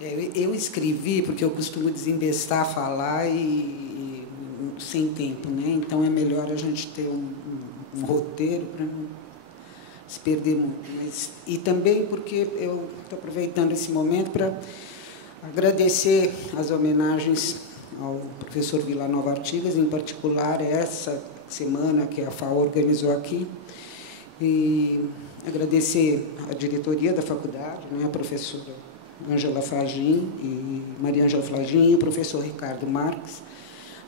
Eu escrevi porque eu costumo desembestar, falar sem tempo, né? Então é melhor a gente ter um roteiro para não se perder muito. E também porque eu estou aproveitando esse momento para agradecer as homenagens ao professor Vilanova Artigas, em particular essa semana que a FAO organizou aqui, e agradecer a diretoria da faculdade, né, a professora Ângela Flagin e Maria Ângela Flagin, e o professor Ricardo Marques,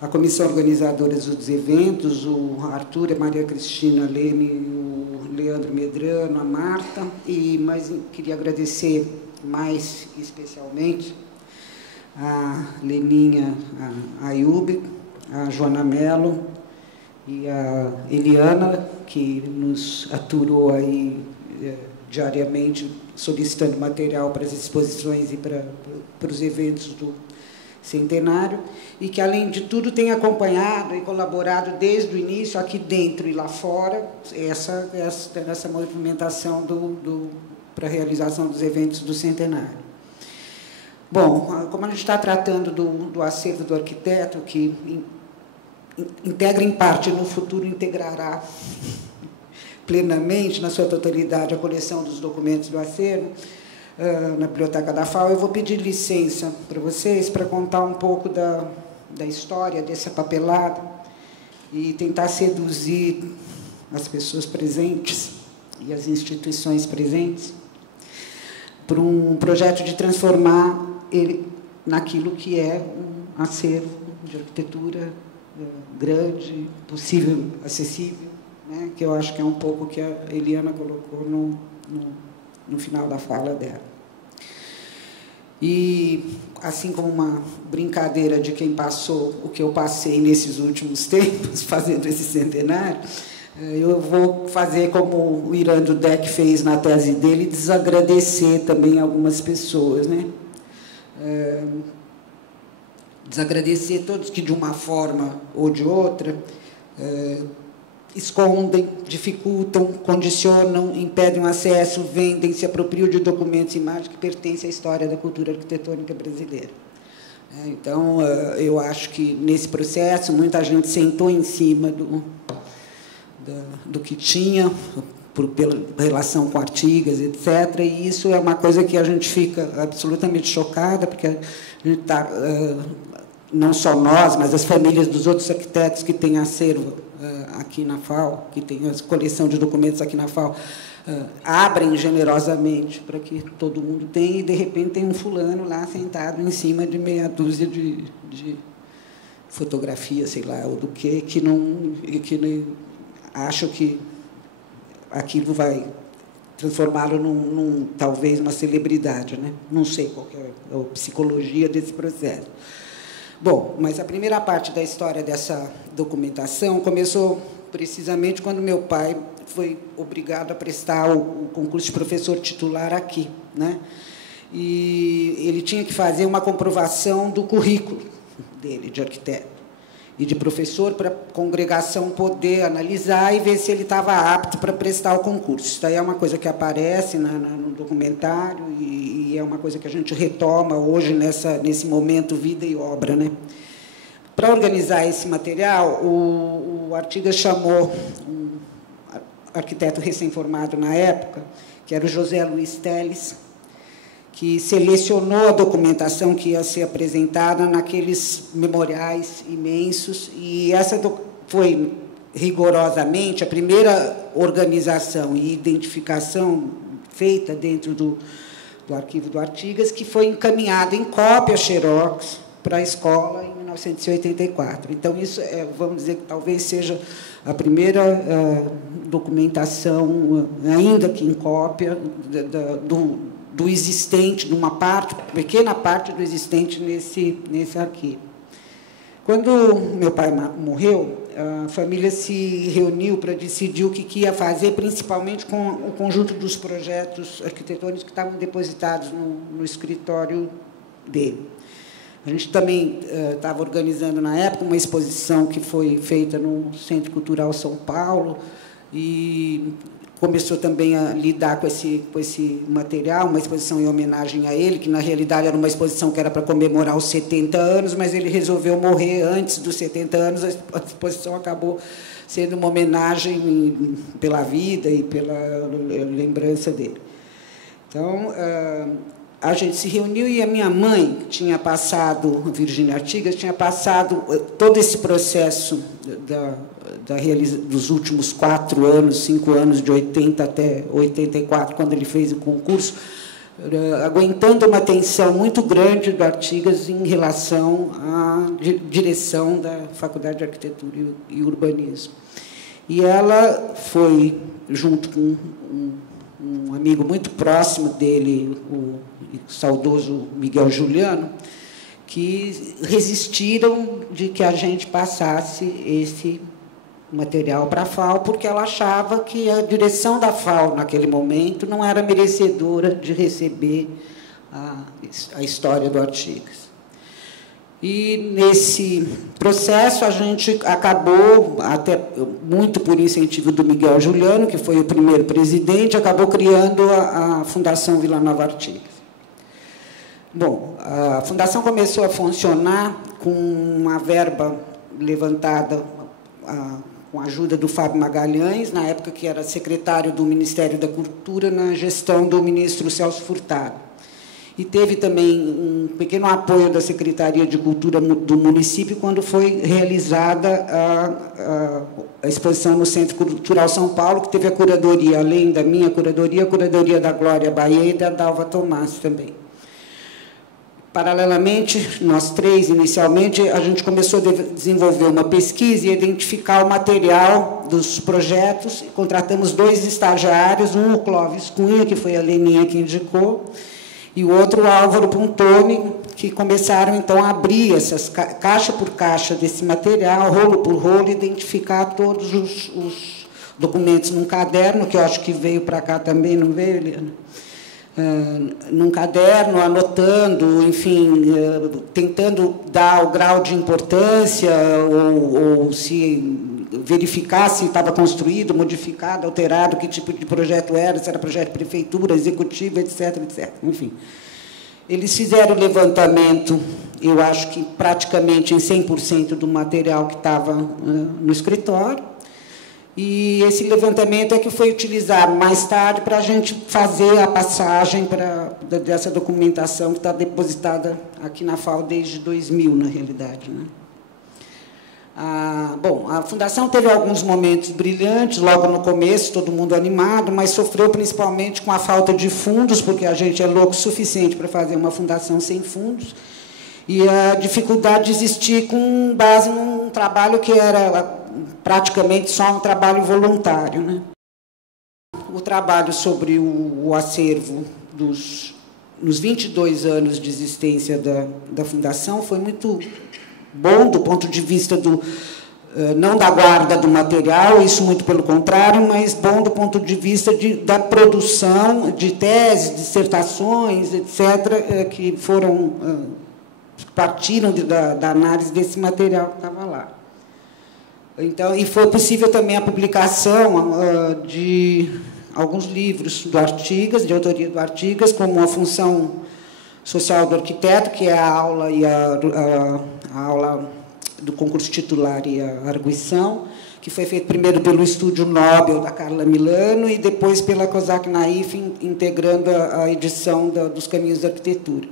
a comissão organizadora dos eventos, o Arthur, a Maria Cristina Leme, o Leandro Medrano, a Marta, mas queria agradecer mais especialmente a Leninha Ayub, a Joana Mello e a Eliana, que nos aturou aí diariamente, solicitando material para as exposições e para os eventos do centenário, e que, além de tudo, tem acompanhado e colaborado desde o início, aqui dentro e lá fora, essa movimentação para a realização dos eventos do centenário. Bom, como a gente está tratando do acervo do arquiteto, que integra em parte, no futuro integrará plenamente, na sua totalidade, a coleção dos documentos do acervo, na Biblioteca da FAO, eu vou pedir licença para vocês para contar um pouco da história dessa papelada e tentar seduzir as pessoas presentes e as instituições presentes para um projeto de transformar ele naquilo que é um acervo de arquitetura grande, possível, acessível, né? Que eu acho que é um pouco o que a Eliana colocou no final da fala dela. E, assim como uma brincadeira de quem passou o que eu passei nesses últimos tempos, fazendo esse centenário, eu vou fazer como o Irã Dudek fez na tese dele, desagradecer também algumas pessoas, né? Desagradecer todos que, de uma forma ou de outra, escondem, dificultam, condicionam, impedem o acesso, vendem, se apropriam de documentos e imagens que pertencem à história da cultura arquitetônica brasileira. Então, eu acho que, nesse processo, muita gente sentou em cima do que tinha, pela relação com Artigas, etc. E isso é uma coisa que a gente fica absolutamente chocada, porque a gente está, não só nós, mas as famílias dos outros arquitetos que têm acervo aqui na FAO, que tem a coleção de documentos aqui na FAO, abrem generosamente para que todo mundo tenha, e, de repente, tem um fulano lá sentado em cima de meia dúzia de fotografias, sei lá, ou do que não acho que aquilo vai transformá-lo talvez, uma celebridade, né? Não sei qual que é a psicologia desse processo. Bom, mas a primeira parte da história dessa documentação começou precisamente quando meu pai foi obrigado a prestar o concurso de professor titular aqui, né? E ele tinha que fazer uma comprovação do currículo dele, de arquiteto e de professor, para a congregação poder analisar e ver se ele estava apto para prestar o concurso. Isso daí é uma coisa que aparece no documentário e é uma coisa que a gente retoma hoje nesse momento vida e obra, né? Para organizar esse material, o Artigas chamou um arquiteto recém-formado na época, que era o José Luiz Teles, que selecionou a documentação que ia ser apresentada naqueles memoriais imensos, e essa foi, rigorosamente, a primeira organização e identificação feita dentro do arquivo do Artigas, que foi encaminhada em cópia xerox para a escola em 1984. Então, isso, vamos dizer que talvez seja a primeira documentação, ainda que em cópia, do existente, de uma pequena parte do existente nesse arquivo. Quando meu pai morreu, a família se reuniu para decidir o que ia fazer, principalmente com o conjunto dos projetos arquitetônicos que estavam depositados no escritório dele. A gente também estava organizando, na época, uma exposição que foi feita no Centro Cultural São Paulo, e começou também a lidar com esse material, uma exposição em homenagem a ele, que, na realidade, era uma exposição que era para comemorar os 70 anos, mas ele resolveu morrer antes dos 70 anos, a exposição acabou sendo uma homenagem pela vida e pela lembrança dele. Então, a gente se reuniu e a minha mãe tinha passado, Virgínia Artigas, tinha passado todo esse processo dos últimos 4 anos, 5 anos, de 80 até 84, quando ele fez o concurso, aguentando uma tensão muito grande do Artigas em relação à direção da Faculdade de Arquitetura e Urbanismo. E ela foi, junto com um amigo muito próximo dele, o saudoso Miguel Juliano, que resistiram de que a gente passasse esse material para a FAO, porque ela achava que a direção da FAO, naquele momento, não era merecedora de receber a história do Artigas. E, nesse processo, a gente acabou, até muito por incentivo do Miguel Juliano, que foi o primeiro presidente, acabou criando a Fundação Vila Nova Artigas. Bom, a Fundação começou a funcionar com uma verba levantada com a ajuda do Fábio Magalhães, na época que era secretário do Ministério da Cultura, na gestão do ministro Celso Furtado. E teve também um pequeno apoio da Secretaria de Cultura do município quando foi realizada a exposição no Centro Cultural São Paulo, que teve a curadoria, além da minha curadoria, a curadoria da Glória Bahia e da Dalva Tomás também. Paralelamente, nós três, inicialmente, a gente começou a desenvolver uma pesquisa e identificar o material dos projetos. Contratamos 2 estagiários, um o Clóvis Cunha, que foi a Leninha que indicou, e o outro o Álvaro Puntoni, que começaram, então, a abrir essas caixa por caixa desse material, rolo por rolo, identificar todos os documentos num caderno, que eu acho que veio para cá também, não veio, Eliana? Num caderno, anotando, enfim, tentando dar o grau de importância ou se verificar se estava construído, modificado, alterado, que tipo de projeto era, se era projeto de prefeitura, executivo, etc, etc. Enfim, eles fizeram o levantamento, eu acho que praticamente em 100% do material que estava no escritório. E esse levantamento é que foi utilizado mais tarde para a gente fazer a passagem dessa documentação que está depositada aqui na FAO desde 2000, na realidade, né? Bom, a Fundação teve alguns momentos brilhantes, logo no começo, todo mundo animado, mas sofreu principalmente com a falta de fundos, porque a gente é louco o suficiente para fazer uma fundação sem fundos, e a dificuldade de existir com base num trabalho que era praticamente só um trabalho voluntário, né? O trabalho sobre o acervo nos 22 anos de existência da Fundação foi muito bom do ponto de vista não da guarda do material, isso muito pelo contrário, mas bom do ponto de vista da produção de teses, dissertações, etc., que partiram da análise desse material que estava lá. Então, e foi possível também a publicação de alguns livros do Artigas, de autoria do Artigas, como A Função Social do Arquiteto, que é a aula a aula do concurso titular e a arguição, que foi feito primeiro pelo Estúdio Nobel, da Carla Milano, e depois pela Kozak Naif, integrando a edição dos Caminhos da Arquitetura.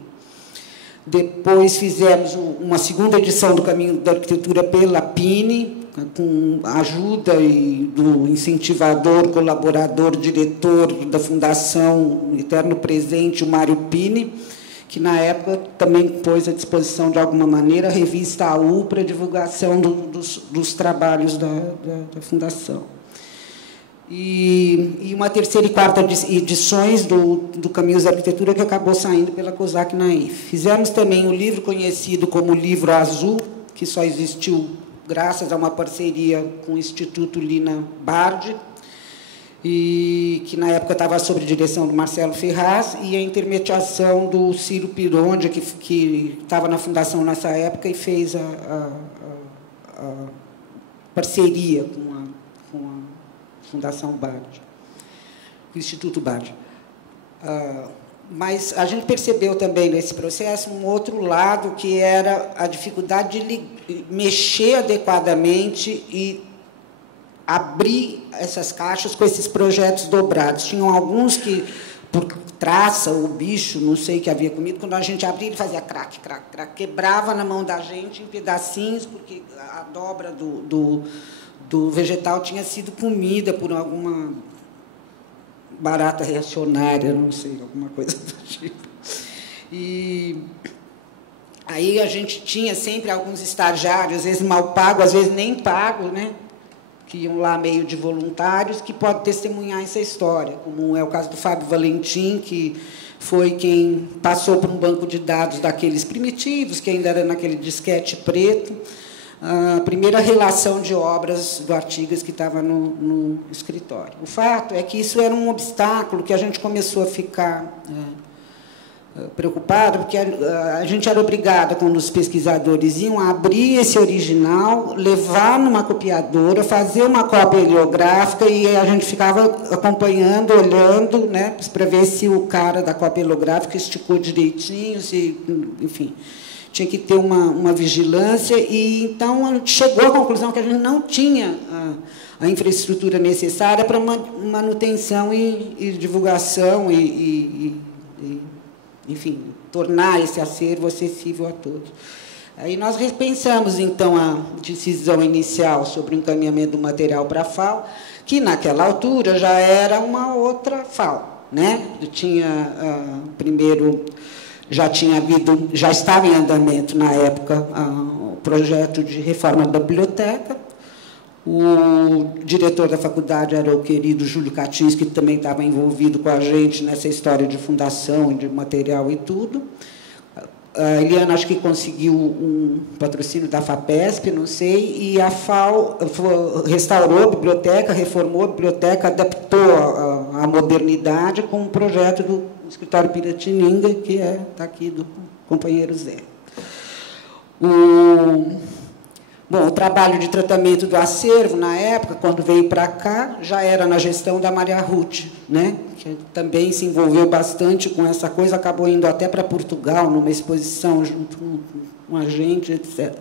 Depois fizemos uma segunda edição do Caminho da Arquitetura pela Pini, com a ajuda do incentivador, colaborador, diretor da Fundação Eterno Presente, o Mário Pini, que, na época, também pôs à disposição, de alguma maneira, a revista AU para divulgação dos trabalhos da Fundação. E uma terceira e quarta edições do Caminhos da Arquitetura, que acabou saindo pela Kozak Naif. Fizemos também o livro conhecido como Livro Azul, que só existiu graças a uma parceria com o Instituto Lina Bardi, e que, na época, estava sob direção do Marcelo Ferraz, e a intermediação do Ciro Pirondia, que estava na Fundação nessa época e fez a parceria com a Fundação Bardi. Instituto Bard. Mas a gente percebeu também nesse processo um outro lado, que era a dificuldade de mexer adequadamente e abrir essas caixas com esses projetos dobrados. Tinham alguns que, por traça ou bicho, não sei o que havia comido, quando a gente abria, ele fazia crack, crack, crack, quebrava na mão da gente em pedacinhos, porque a dobra do vegetal tinha sido comida por alguma barata reacionária, não sei, alguma coisa do tipo. E aí a gente tinha sempre alguns estagiários, às vezes mal pagos, às vezes nem pagos, né? Que iam lá meio de voluntários, que podem testemunhar essa história, como é o caso do Fábio Valentim, que foi quem passou por um banco de dados daqueles primitivos, que ainda era naquele disquete preto, a primeira relação de obras do Artigas que estava no escritório. O fato é que isso era um obstáculo que a gente começou a ficar preocupado, porque a gente era obrigada, quando os pesquisadores iam, a abrir esse original, levar numa copiadora, fazer uma cópia heliográfica, e a gente ficava acompanhando, olhando, né, para ver se o cara da cópia heliográfica esticou direitinho, se, enfim, tinha que ter uma vigilância, e então a gente chegou à conclusão que a gente não tinha a infraestrutura necessária para manutenção e divulgação enfim, tornar esse acervo acessível a todos. Aí nós repensamos, então, a decisão inicial sobre o encaminhamento do material para a FAO, que, naquela altura, já era uma outra FAO, né? Primeiro, já estava em andamento, na época, o projeto de reforma da biblioteca. O diretor da faculdade era o querido Júlio Catins, que também estava envolvido com a gente nessa história de fundação, de material e tudo. A Eliana, acho que conseguiu um patrocínio da FAPESP, não sei, e a FAO restaurou a biblioteca, reformou a biblioteca, adaptou à modernidade com um projeto do Escritório Piratininga, que está aqui do companheiro Zé. Bom, o trabalho de tratamento do acervo, na época, quando veio para cá, já era na gestão da Maria Ruth, né? Que também se envolveu bastante com essa coisa, acabou indo até para Portugal, numa exposição junto com a gente, etc.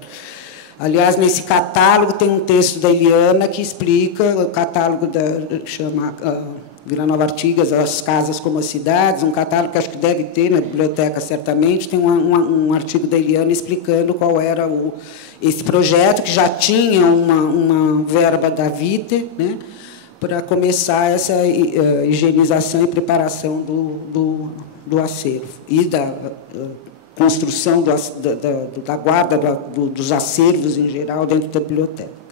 Aliás, nesse catálogo tem um texto da Eliana que explica o catálogo que chama Vila Nova Artigas, as casas como as cidades, um catálogo que acho que deve ter na biblioteca, certamente, tem um artigo da Eliana explicando qual era esse projeto, que já tinha uma verba da Viter, né, para começar essa higienização e preparação do acervo e da construção da guarda dos acervos, em geral, dentro da biblioteca.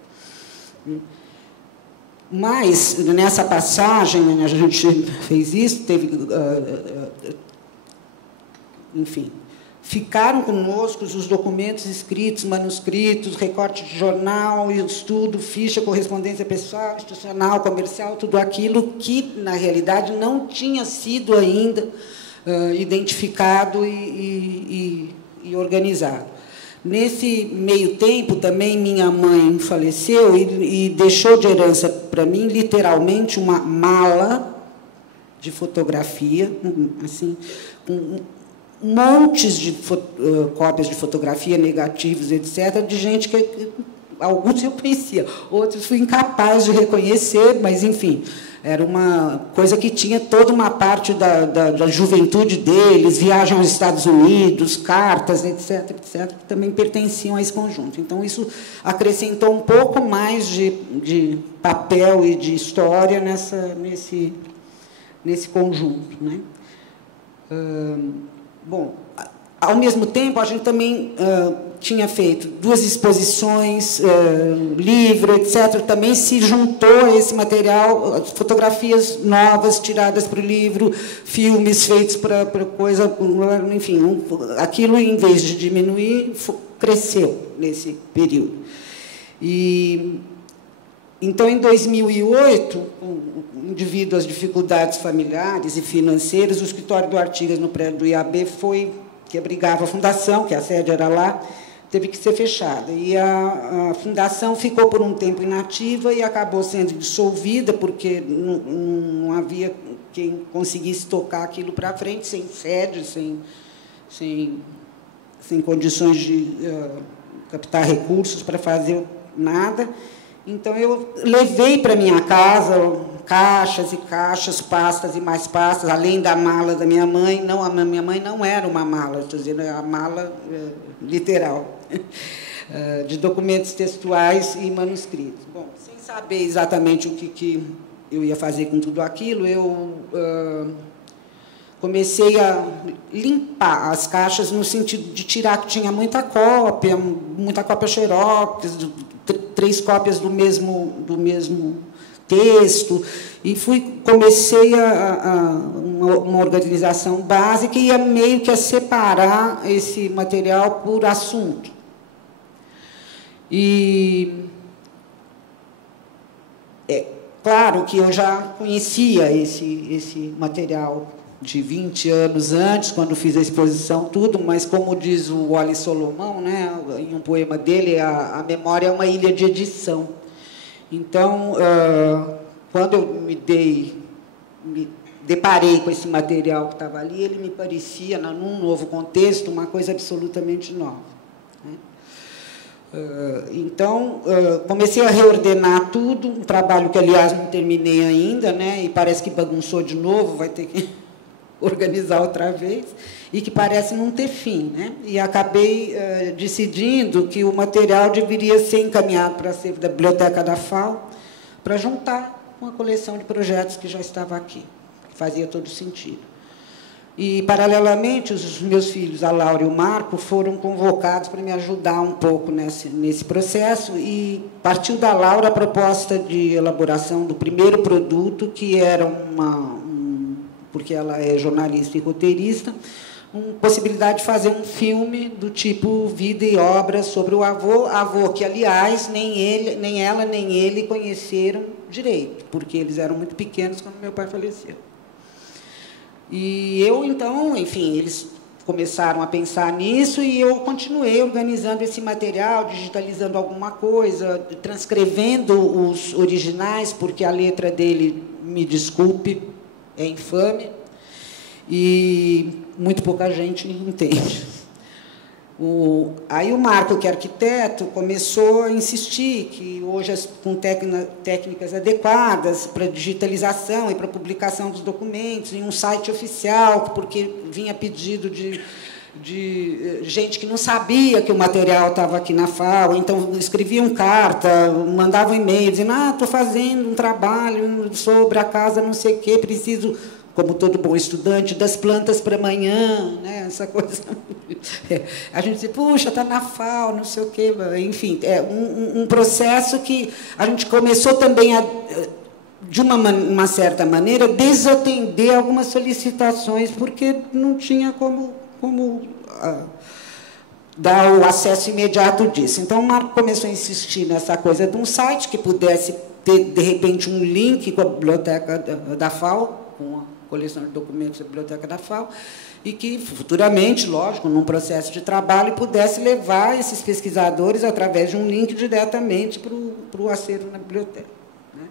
Mas, nessa passagem, a gente fez isso, enfim, ficaram conosco os documentos escritos, manuscritos, recorte de jornal, estudo, ficha, correspondência pessoal, institucional, comercial, tudo aquilo que, na realidade, não tinha sido ainda identificado e organizado. Nesse meio tempo, também, minha mãe faleceu e deixou de herança para mim, literalmente, uma mala de fotografia, assim, com montes de cópias de fotografia, negativos, etc., de gente que alguns eu conhecia, outros fui incapaz de reconhecer, mas, enfim, era uma coisa que tinha toda uma parte da juventude deles, viagem aos Estados Unidos, cartas, etc., etc., que também pertenciam a esse conjunto. Então, isso acrescentou um pouco mais de papel e de história nesse conjunto, né? Bom, ao mesmo tempo, a gente também tinha feito 2 exposições, livro, etc. Também se juntou a esse material, fotografias novas tiradas para o livro, filmes feitos para coisa, enfim, aquilo, em vez de diminuir, cresceu nesse período. Então, em 2008, devido às dificuldades familiares e financeiras, o escritório do Artigas, no prédio do IAB, que abrigava a fundação, que a sede era lá, teve que ser fechada. E a fundação ficou por um tempo inativa e acabou sendo dissolvida, porque não havia quem conseguisse tocar aquilo para frente, sem sede, sem condições de captar recursos para fazer nada. Então, eu levei para minha casa caixas e caixas, pastas e mais pastas, além da mala da minha mãe. Não, a minha mãe não era uma mala, estou dizendo, é a mala literal, de documentos textuais e manuscritos. Bom, sem saber exatamente o que eu ia fazer com tudo aquilo, eu comecei a limpar as caixas no sentido de tirar, que tinha muita cópia xerox, 3 cópias do mesmo texto, e comecei uma organização básica e ia meio que a separar esse material por assunto. E é claro que eu já conhecia esse material de 20 anos antes, quando fiz a exposição, tudo, mas, como diz o Wally Solomon, né, em um poema dele, a memória é uma ilha de edição. Então, quando eu me deparei com esse material que estava ali, ele me parecia, num novo contexto, uma coisa absolutamente nova. Então, comecei a reordenar tudo, um trabalho que, aliás, não terminei ainda, né, e parece que bagunçou de novo, vai ter que organizar outra vez, e que parece não ter fim, né? E acabei decidindo que o material deveria ser encaminhado para a Biblioteca da FAO, para juntar com a coleção de projetos que já estava aqui, que fazia todo sentido. E, paralelamente, os meus filhos, a Laura e o Marco, foram convocados para me ajudar um pouco nesse processo, e partiu da Laura a proposta de elaboração do primeiro produto, que era porque ela é jornalista e roteirista, uma possibilidade de fazer um filme do tipo Vida e Obra sobre o avô que, aliás, nem ela nem ele conheceram direito, porque eles eram muito pequenos quando meu pai faleceu. E eu, então, enfim, eles começaram a pensar nisso e eu continuei organizando esse material, digitalizando alguma coisa, transcrevendo os originais, porque a letra dele, me desculpe, é infame, e muito pouca gente entende. Aí o Marco, que é arquiteto, começou a insistir que hoje, com técnicas adequadas para digitalização e para publicação dos documentos, em um site oficial, porque vinha pedido de gente que não sabia que o material estava aqui na FAO, então escreviam carta, mandavam e-mail, dizendo, estou fazendo um trabalho sobre a casa não sei o quê, preciso, como todo bom estudante, das plantas para amanhã, né, essa coisa. A gente diz, puxa, está na FAO, não sei o quê. Enfim, é um processo que a gente começou também a, de uma certa maneira, desatender algumas solicitações, porque não tinha como dar o acesso imediato disso. Então, o Marco começou a insistir nessa coisa de um site que pudesse ter, de repente, um link com a biblioteca da FAO, com a coleção de documentos da biblioteca da FAO, e que, futuramente, lógico, num processo de trabalho, pudesse levar esses pesquisadores, através de um link, diretamente para o acervo na biblioteca. Né?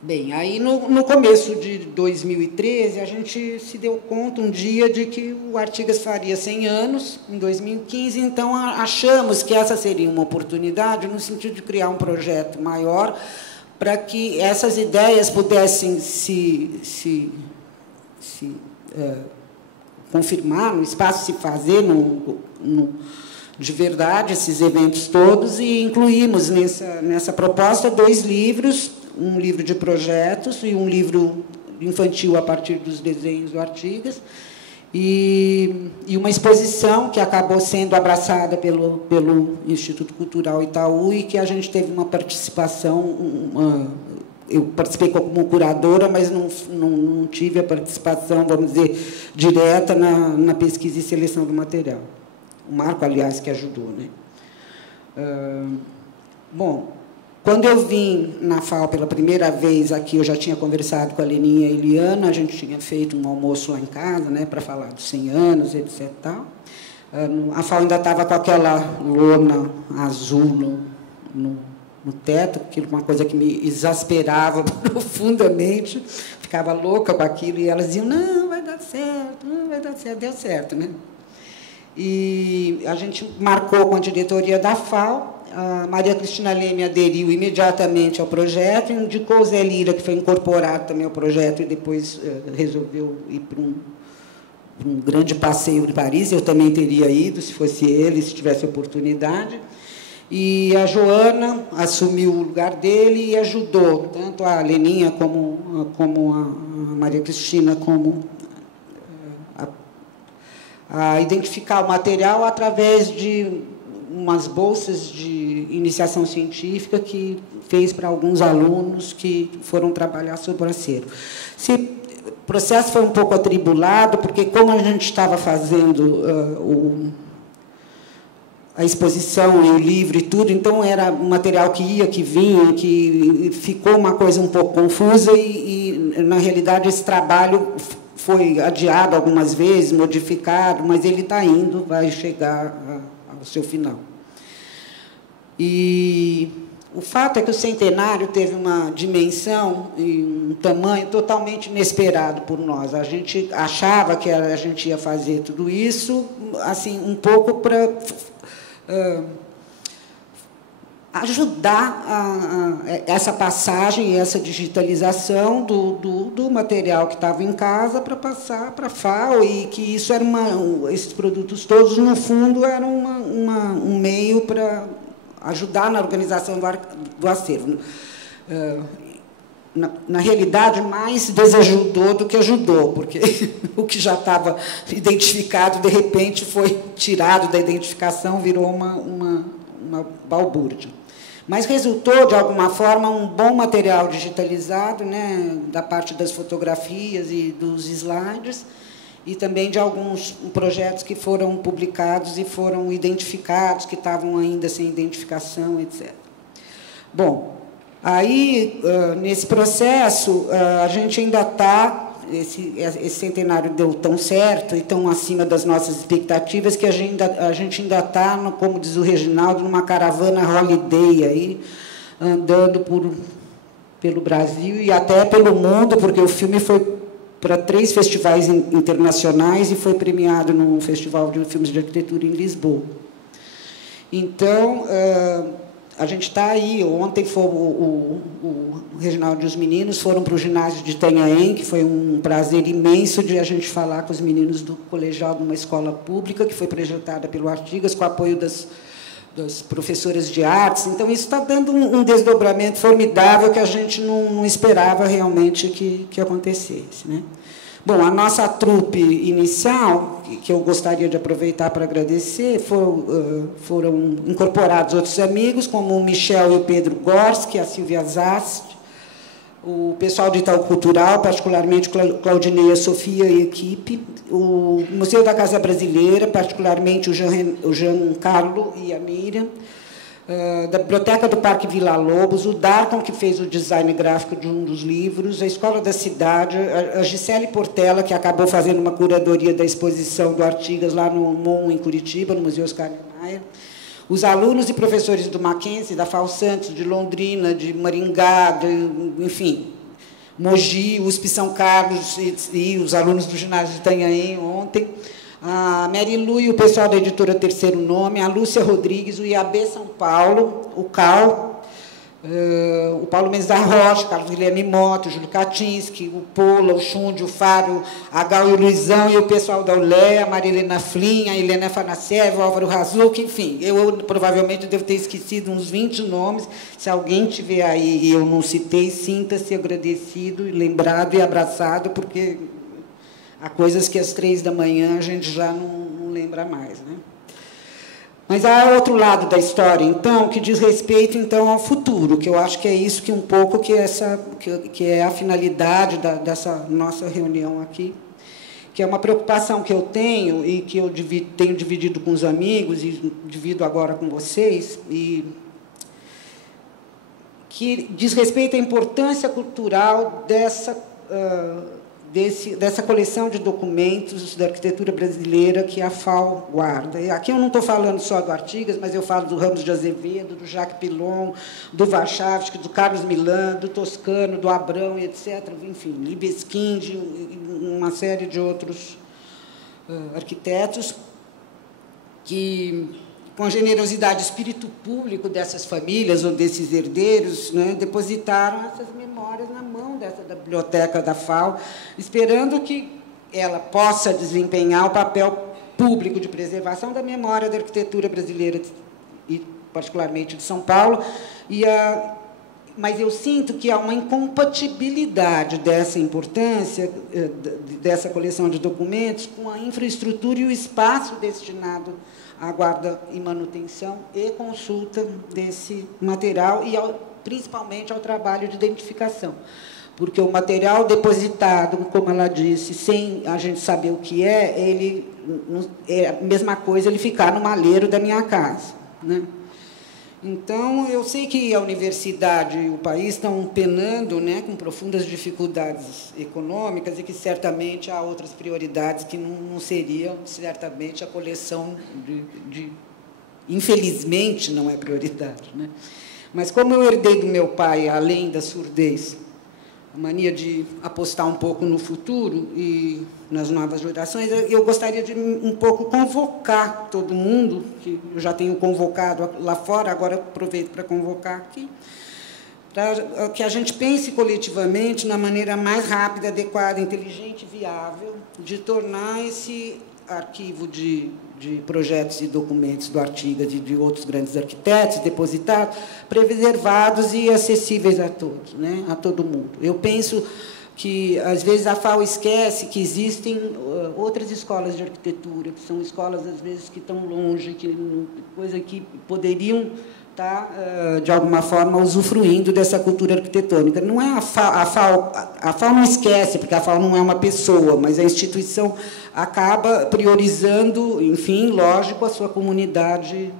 Bem, aí, no começo de 2013, a gente se deu conta, um dia, de que o Artigas faria 100 anos, em 2015, então achamos que essa seria uma oportunidade, no sentido de criar um projeto maior, para que essas ideias pudessem se confirmar no espaço, se fazer de verdade esses eventos todos, e incluímos nessa proposta 2 livros, um livro de projetos e um livro infantil a partir dos desenhos do Artigas, e uma exposição que acabou sendo abraçada pelo Instituto Cultural Itaú, e que a gente teve uma participação, eu participei como curadora, mas não tive a participação, vamos dizer, direta na pesquisa e seleção do material. O Marco, aliás, que ajudou. Né? Bom, quando eu vim na FAO pela primeira vez aqui, eu já tinha conversado com a Leninha e a Eliana, a gente tinha feito um almoço lá em casa, né, para falar dos 100 anos, etc. Tal. A FAO ainda estava com aquela lona azul no no teto, aquilo uma coisa que me exasperava profundamente, ficava louca com aquilo, e elas diziam, não, vai dar certo, não vai dar certo, deu certo, né? E a gente marcou com a diretoria da FAO, a Maria Cristina Leme aderiu imediatamente ao projeto, e indicou o Zé Lira, que foi incorporado também ao projeto, e depois resolveu ir para um grande passeio de Paris. Eu também teria ido, se fosse ele, se tivesse oportunidade. E a Joana assumiu o lugar dele e ajudou, tanto a Leninha como a Maria Cristina, como a identificar o material através de umas bolsas de iniciação científica que fez para alguns alunos que foram trabalhar sobre o acervo. O processo foi um pouco atribulado, porque, como a gente estava fazendo a exposição e o livro e tudo, então era um material que ia, que vinha, que ficou uma coisa um pouco confusa e na realidade, esse trabalho foi adiado algumas vezes, modificado, mas ele está indo, vai chegar ao seu final. E o fato é que o centenário teve uma dimensão e um tamanho totalmente inesperado por nós. A gente achava que a gente ia fazer tudo isso, assim, um pouco para ajudar essa passagem, essa digitalização do material que estava em casa para passar para a FAO, e que isso era esses produtos todos, no fundo, eram um meio para ajudar na organização do acervo. Na realidade, mais desajudou do que ajudou, porque o que já estava identificado, de repente, foi tirado da identificação, virou uma balbúrdia. Mas resultou, de alguma forma, um bom material digitalizado, né, da parte das fotografias e dos slides, e também de alguns projetos que foram publicados e foram identificados, que estavam ainda sem identificação, etc. Bom, aí, nesse processo, a gente ainda está... Esse centenário deu tão certo e tão acima das nossas expectativas que a gente ainda está, como diz o Reginaldo, numa caravana holiday, aí, andando pelo Brasil e até pelo mundo, porque o filme foi para 3 festivais internacionais e foi premiado no Festival de Filmes de Arquitetura em Lisboa. Então, a gente está aí. Ontem o Reginaldo e os meninos foram para o ginásio de Itanhaém, que foi um prazer imenso de a gente falar com os meninos do colegial de uma escola pública, que foi projetada pelo Artigas, com o apoio das professoras de artes. Então, isso está dando um desdobramento formidável que a gente não esperava realmente que acontecesse, né? Bom, a nossa trupe inicial, que eu gostaria de aproveitar para agradecer, foram incorporados outros amigos, como o Michel e o Pedro Gorski, a Silvia Zast, o pessoal do Itaú Cultural, particularmente Claudineia, Sofia e equipe, o Museu da Casa Brasileira, particularmente o Jean Carlo e a Miriam, da Biblioteca do Parque Vila Lobos, o Darcon, que fez o design gráfico de um dos livros, a Escola da Cidade, a Gisele Portela, que acabou fazendo uma curadoria da exposição do Artigas lá no MON, em Curitiba, no Museu Oscar Niemeyer, os alunos e professores do Mackenzie, da FAO Santos, de Londrina, de Maringá, enfim, Mogi, USP São Carlos e os alunos do ginásio de Itanhaém ontem, a Mary Lu e o pessoal da editora Terceiro Nome, a Lúcia Rodrigues, o IAB São Paulo, o CAL, o Paulo Mendes da Rocha, Carlos Guilherme Mota, o Júlio Kaczynski, o Pola, o Xundi, o Fábio, a Gal e o Luizão, e o pessoal da ULE, a Marilena Flin, a Helena Afanasiev, o Álvaro Razuk, enfim, eu provavelmente devo ter esquecido uns 20 nomes. Se alguém tiver aí e eu não citei, sinta-se agradecido, lembrado e abraçado, porque há coisas que às 3 da manhã a gente já não lembra mais, né? Mas há outro lado da história, então, que diz respeito, então, ao futuro, que eu acho que é isso que um pouco que é a finalidade dessa nossa reunião aqui, que é uma preocupação que eu tenho e que eu tenho dividido com os amigos e divido agora com vocês, e que diz respeito à importância cultural dessa coleção de documentos da arquitetura brasileira que a FAO guarda. E aqui eu não estou falando só do Artigas, mas eu falo do Ramos de Azevedo, do Jacques Pilon, do Warchavsky, do Carlos Milan, do Toscano, do Abrão, etc. Enfim, Libeskind, uma série de outros arquitetos que, com a generosidade, espírito público dessas famílias ou desses herdeiros, né, depositaram essas memórias na mão da biblioteca da FAO, esperando que ela possa desempenhar o papel público de preservação da memória da arquitetura brasileira, e particularmente de São Paulo. Mas eu sinto que há uma incompatibilidade dessa importância, dessa coleção de documentos, com a infraestrutura e o espaço destinado à guarda e manutenção e consulta desse material e, principalmente, ao trabalho de identificação. Porque o material depositado, como ela disse, sem a gente saber o que é a mesma coisa ele ficar no malheiro da minha casa, né? Então, eu sei que a universidade e o país estão penando, né, com profundas dificuldades econômicas e que, certamente, há outras prioridades que não seriam, certamente, a coleção infelizmente, não é prioridade, né? Mas, como eu herdei do meu pai, além da surdez, a mania de apostar um pouco no futuro e nas novas gerações, eu gostaria de um pouco convocar todo mundo, que eu já tenho convocado lá fora, agora aproveito para convocar aqui, para que a gente pense coletivamente na maneira mais rápida, adequada, inteligente e viável de tornar esse arquivo de projetos e documentos do Artigas e de outros grandes arquitetos depositados, preservados e acessíveis a todos, né, a todo mundo. Eu penso que, às vezes, a FAO esquece que existem outras escolas de arquitetura, que são escolas, às vezes, que estão longe, coisa que poderiam estar, de alguma forma, usufruindo dessa cultura arquitetônica. Não é a FAO não esquece, porque a FAO não é uma pessoa, mas a instituição acaba priorizando, enfim, lógico, a sua comunidade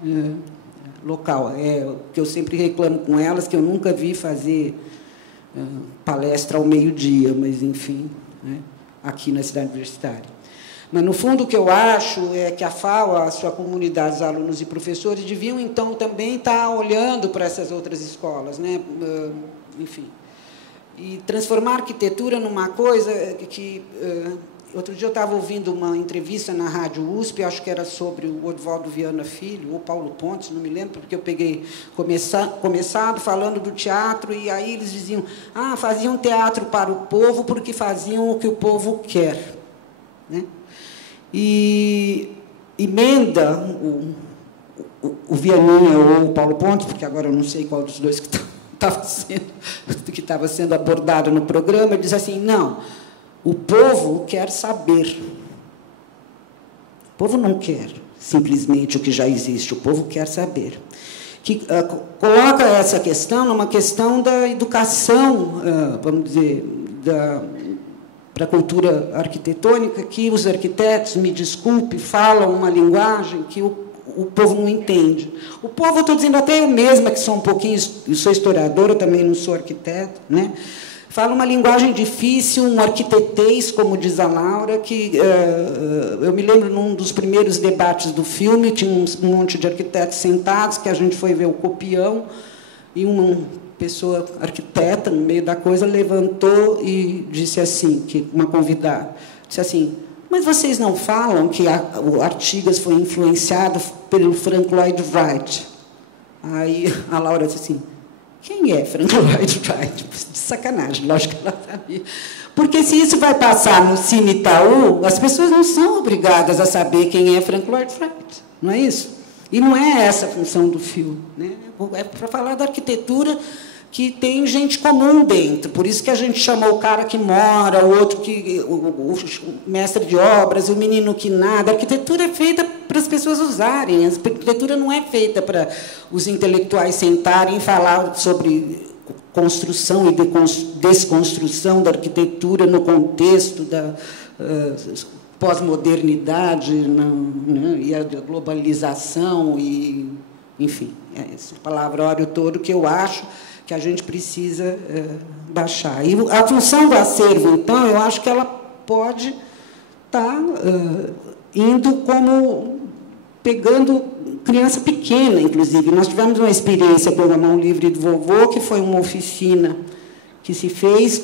local. É o que eu sempre reclamo com elas, que eu nunca vi fazer palestra ao meio-dia, mas, enfim, né, aqui na cidade universitária. Mas, no fundo, o que eu acho é que a FAO, a sua comunidade, os alunos e professores, deviam, então, também estar olhando para essas outras escolas, né? Enfim, e transformar a arquitetura numa coisa que... Outro dia eu estava ouvindo uma entrevista na Rádio USP, acho que era sobre o Oswaldo Viana Filho, ou Paulo Pontes, não me lembro, porque eu peguei começado falando do teatro, e aí eles diziam, faziam teatro para o povo porque faziam o que o povo quer, né? E emenda o Vianinha ou o Paulo Pontes, porque agora eu não sei qual dos dois que estava sendo abordado no programa, diz assim, não, o povo quer saber. O povo não quer simplesmente o que já existe, o povo quer saber. Que coloca essa questão numa questão da educação, vamos dizer, para a cultura arquitetônica, que os arquitetos, me desculpe, falam uma linguagem que o povo não entende. O povo, eu estou dizendo até eu mesma, que sou um pouquinho, eu sou historiadora, também não sou arquiteto, né? Fala uma linguagem difícil, um arquitetês, como diz a Laura, que eu me lembro, num dos primeiros debates do filme, tinha um monte de arquitetos sentados, que a gente foi ver o copião, e uma pessoa arquiteta, no meio da coisa, levantou e disse assim, que uma convidada, disse assim, mas vocês não falam que o Artigas foi influenciado pelo Frank Lloyd Wright? Aí a Laura disse assim, quem é Frank Lloyd Wright? De sacanagem, lógico que ela sabia. Porque, se isso vai passar no Cine Itaú, as pessoas não são obrigadas a saber quem é Frank Lloyd Wright, não é isso? E não é essa a função do filme, né? É para falar da arquitetura que tem gente comum dentro. Por isso que a gente chamou o cara que mora, o outro que o mestre de obras, o menino que nada. A arquitetura é feita para as pessoas usarem. A arquitetura não é feita para os intelectuais sentarem e falar sobre construção e desconstrução da arquitetura no contexto da pós-modernidade, né, e a globalização, e, enfim, esse palavrório todo que eu acho que a gente precisa baixar. E a função do acervo, então, eu acho que ela pode estar indo como pegando criança pequena, inclusive. Nós tivemos uma experiência com a Mão Livre do Vovô, que foi uma oficina que se fez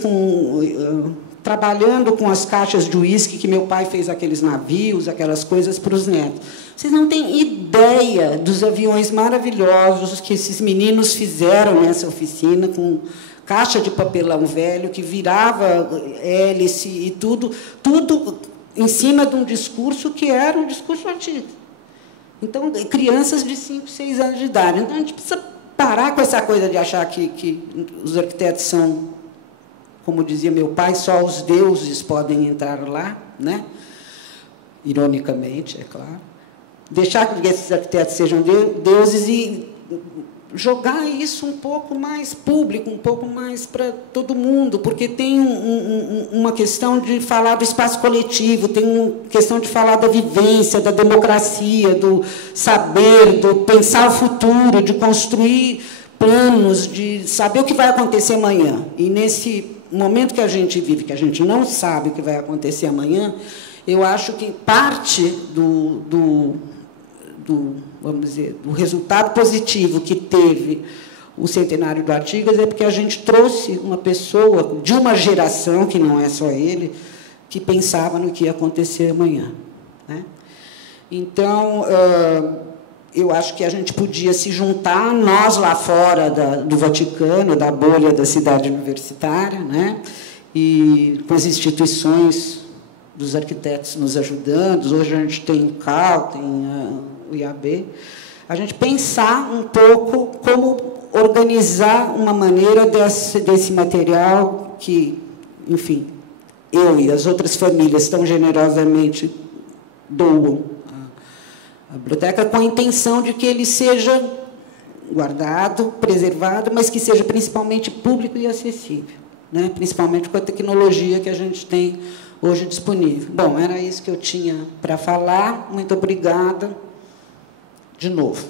trabalhando com as caixas de uísque, que meu pai fez aqueles navios, aquelas coisas para os netos. Vocês não têm ideia dos aviões maravilhosos que esses meninos fizeram nessa oficina, com caixa de papelão velho, que virava hélice e tudo em cima de um discurso que era um discurso antigo. Então, crianças de 5, 6 anos de idade. Então, a gente precisa parar com essa coisa de achar que os arquitetos são, como dizia meu pai, só os deuses podem entrar lá, né? Ironicamente, é claro. Deixar que esses arquitetos sejam deuses e jogar isso um pouco mais público, um pouco mais para todo mundo, porque tem uma questão de falar do espaço coletivo, tem uma questão de falar da vivência, da democracia, do saber, do pensar o futuro, de construir planos, de saber o que vai acontecer amanhã. E, nesse momento que a gente vive, que a gente não sabe o que vai acontecer amanhã, eu acho que parte vamos dizer, do resultado positivo que teve o centenário do Artigas é porque a gente trouxe uma pessoa de uma geração, que não é só ele, que pensava no que ia acontecer amanhã, né? Então, eu acho que a gente podia se juntar, nós lá fora do Vaticano, da bolha da cidade universitária, né? E com as instituições dos arquitetos nos ajudando. Hoje a gente tem o CAL, tem o IAB, a gente pensar um pouco como organizar uma maneira desse material que, enfim, eu e as outras famílias tão generosamente doam à biblioteca, com a intenção de que ele seja guardado, preservado, mas que seja principalmente público e acessível, né? Principalmente com a tecnologia que a gente tem hoje disponível. Bom, era isso que eu tinha para falar. Muito obrigada. De novo.